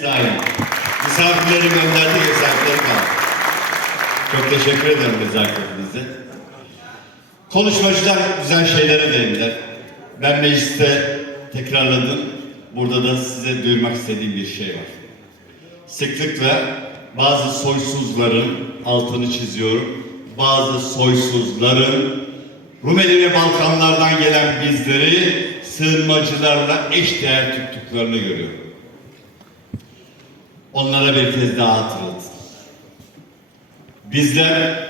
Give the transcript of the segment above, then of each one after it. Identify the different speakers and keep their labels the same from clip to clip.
Speaker 1: Sayın. Misafirleri gönderdik, ev sahipleri kaldı. Çok teşekkür ederim nezaketinize. Konuşmacılar güzel şeylere değindiler. Ben mecliste tekrarladım. Burada da size duyurmak istediğim bir şey var. Sıklıkla bazı soysuzların altını çiziyorum. Bazı soysuzların Rumeli ve Balkanlardan gelen bizleri sığınmacılarla eşdeğer tuttuklarını görüyorum. Onlara bir kez daha hatırlatın. Bizler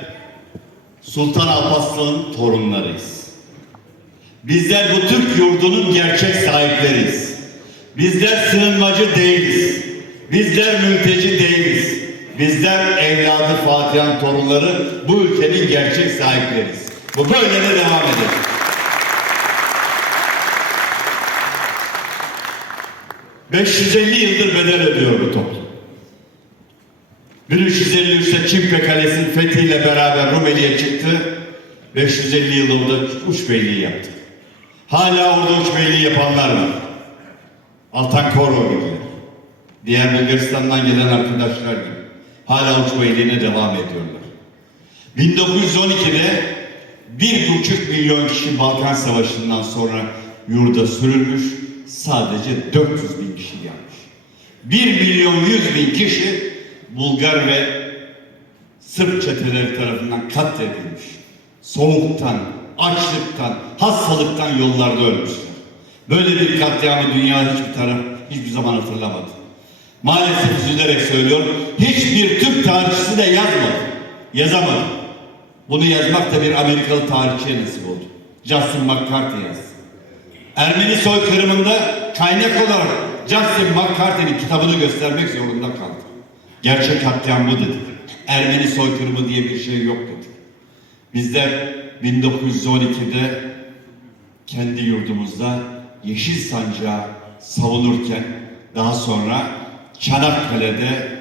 Speaker 1: Sultan Alparslan'ın torunlarıyız. Bizler bu Türk yurdunun gerçek sahipleriyiz. Bizler sığınmacı değiliz. Bizler mülteci değiliz. Bizler evladı Fatih'in torunları bu ülkenin gerçek sahipleriyiz. Bu böyle de devam edecek. ...550 yıldır bedel ödüyor bu toplum. 1353'te Çimpe Kalesi'nin fethiyle beraber Rumeli'ye çıktı. 550 yıl orada uç beyliği yaptı. Hala orada uç beyliği yapanlar var. Altan Koro gibi. Diğer Bulgaristan'dan gelen arkadaşlar gibi. Hala uç beyliğine devam ediyorlar. 1912'de bir buçuk milyon kişi Balkan Savaşı'ndan sonra yurda sürülmüş. Sadece 400 bin kişi gelmiş. 1 milyon 100 bin kişi Bulgar ve Sırp çeteleri tarafından katledilmiş. Soğuktan, açlıktan, hastalıktan yollarda ölmüşler. Böyle bir katliamı dünya hiçbir taraf hiçbir zaman hatırlamadı. Maalesef üzülerek söylüyorum, hiçbir Türk tarihçisi de yazmadı. Yazamadı. Bunu yazmak da bir Amerikalı tarihçiye nasip oldu. Justin McCarthy yazdı. Ermeni soykırımında kaynak olarak Justin McCarthy'nin kitabını göstermek zorunda kaldı. Gerçek katliam bu dedi. Ermeni soykırımı diye bir şey yok dedi. Bizler 1912'de kendi yurdumuzda Yeşil Sancağı savunurken daha sonra Çanakkale'de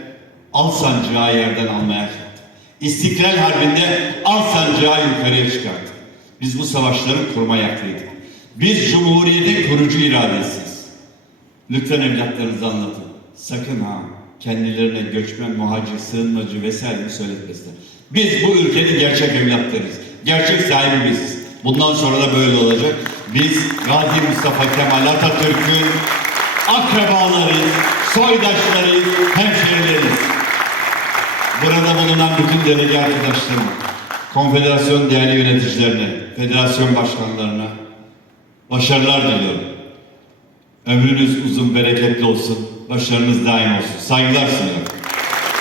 Speaker 1: Al Sancağı yerden almaya kalktı. İstiklal Harbi'nde Al Sancağı yukarıya çıkarttı. Biz bu savaşların kurma yaklıydık. Biz Cumhuriyet'in kurucu iradesiyiz. Lütfen evlatlarınıza anlatın. Sakın ha kendilerine göçmen, muhacir, sığınmacı vesaire söyletmesinler. Biz bu ülkenin gerçek evlatlarıyız. Gerçek sahibi biziz. Bundan sonra da böyle olacak. Biz Gazi Mustafa Kemal Atatürk'ün akrabalarıyız, soydaşlarıyız, hemşerileriyiz. Burada bulunan bütün delege arkadaşlarım, konfederasyon değerli yöneticilerine, federasyon başkanlarına başarılar diliyorum. Ömrünüz uzun, bereketli olsun. Başarınız daim olsun. Saygılar sunuyorum.